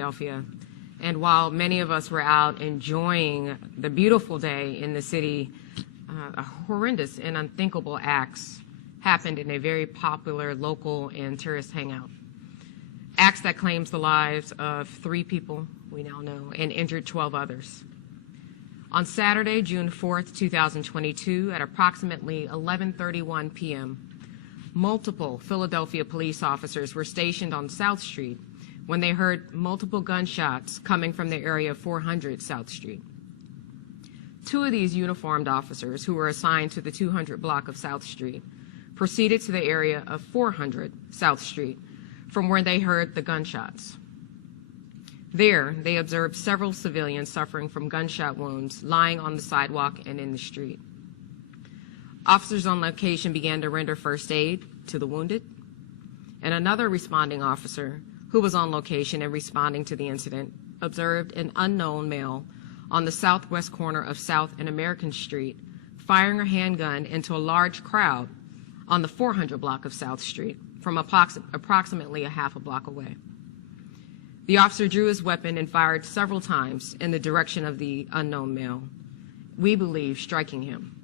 Philadelphia. And while many of us were out enjoying the beautiful day in the city, horrendous and unthinkable acts happened in a very popular local and tourist hangout. Acts that claims the lives of 3 people, we now know, and injured 12 others. On Saturday, June 4th, 2022, at approximately 11:31 p.m., multiple Philadelphia police officers were stationed on South Street when they heard multiple gunshots coming from the area of 400 South Street. 2 of these uniformed officers, who were assigned to the 200 block of South Street, proceeded to the area of 400 South Street from where they heard the gunshots. There, they observed several civilians suffering from gunshot wounds lying on the sidewalk and in the street. Officers on location began to render first aid to the wounded, and another responding officer who was on location and responding to the incident observed an unknown male on the southwest corner of South and American Street firing a handgun into a large crowd on the 400 block of South Street from approximately a half a block away. The officer drew his weapon and fired several times in the direction of the unknown male, we believe striking him.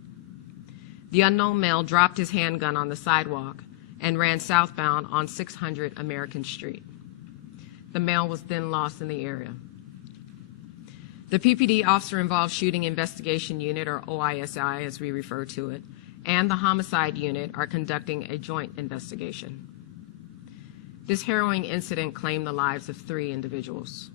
The unknown male dropped his handgun on the sidewalk and ran southbound on 600 American Street. The male was then lost in the area. The PPD officer-involved shooting investigation unit, or OISI as we refer to it, and the homicide unit are conducting a joint investigation. This harrowing incident claimed the lives of 3 individuals.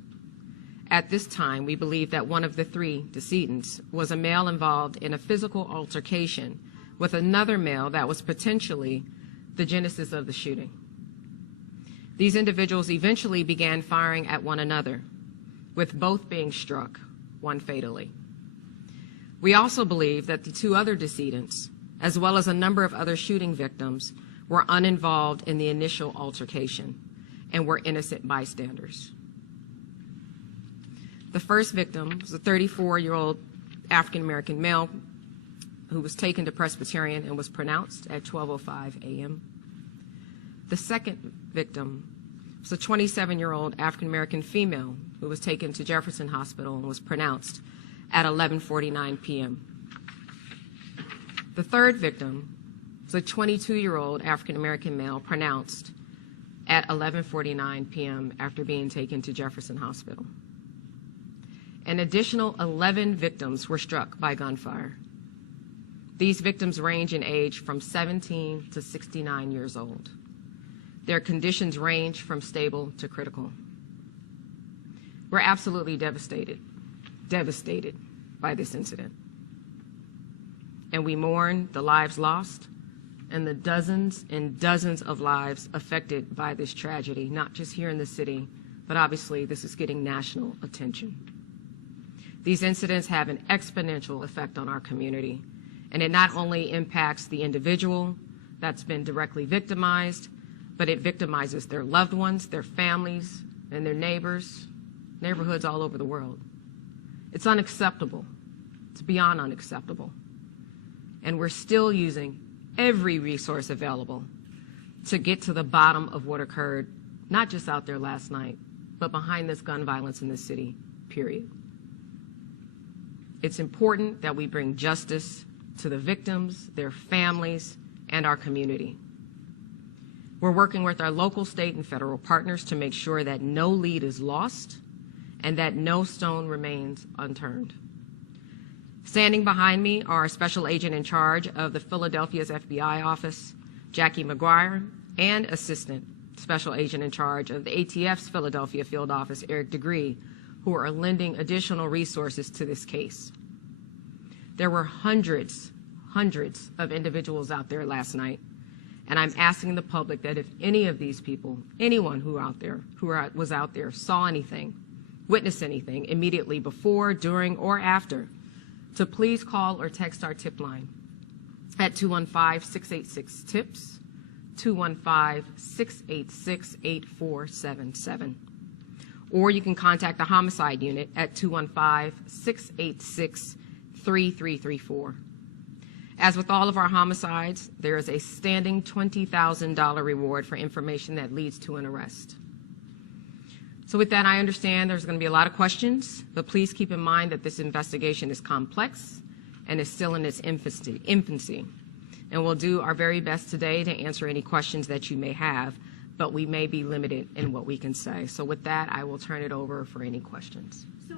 At this time, we believe that one of the 3 decedents was a male involved in a physical altercation with another male that was potentially the genesis of the shooting. These individuals eventually began firing at one another, with both being struck, one fatally. We also believe that the 2 other decedents, as well as a number of other shooting victims, were uninvolved in the initial altercation and were innocent bystanders. The first victim was a 34-year-old African-American male who was taken to Presbyterian and was pronounced at 12:05 a.m. The second victim was a 27-year-old African-American female who was taken to Jefferson Hospital and was pronounced at 11:49 p.m. The third victim was a 22-year-old African-American male pronounced at 11:49 p.m. after being taken to Jefferson Hospital. An additional 11 victims were struck by gunfire. These victims range in age from 17 to 69 years old. Their conditions range from stable to critical. We're absolutely devastated by this incident. And we mourn the lives lost and the dozens and dozens of lives affected by this tragedy, not just here in the city, but obviously this is getting national attention. These incidents have an exponential effect on our community, and it not only impacts the individual that's been directly victimized, but it victimizes their loved ones, their families, and their neighbors, neighborhoods all over the world. It's unacceptable. It's beyond unacceptable. And we're still using every resource available to get to the bottom of what occurred, not just out there last night, but behind this gun violence in this city, period. It's important that we bring justice to the victims, their families, and our community. We're working with our local, state, and federal partners to make sure that no lead is lost and that no stone remains unturned. Standing behind me are Special Agent in charge of the Philadelphia's FBI office, Jackie McGuire, and Assistant Special Agent in charge of the ATF's Philadelphia field office, Eric Degree, who are lending additional resources to this case. There were hundreds of individuals out there last night, and I'm asking the public that if any of these people, anyone who was out there, saw anything, witnessed anything immediately before, during, or after, to please call or text our tip line at 215-686-TIPS, 215-686-8477. Or you can contact the homicide unit at 215-686-3334. As with all of our homicides, there is a standing $20,000 reward for information that leads to an arrest. So with that, I understand there's going to be a lot of questions, but please keep in mind that this investigation is complex and is still in its infancy. And we'll do our very best today to answer any questions that you may have, but we may be limited in what we can say. So with that, I will turn it over for any questions. So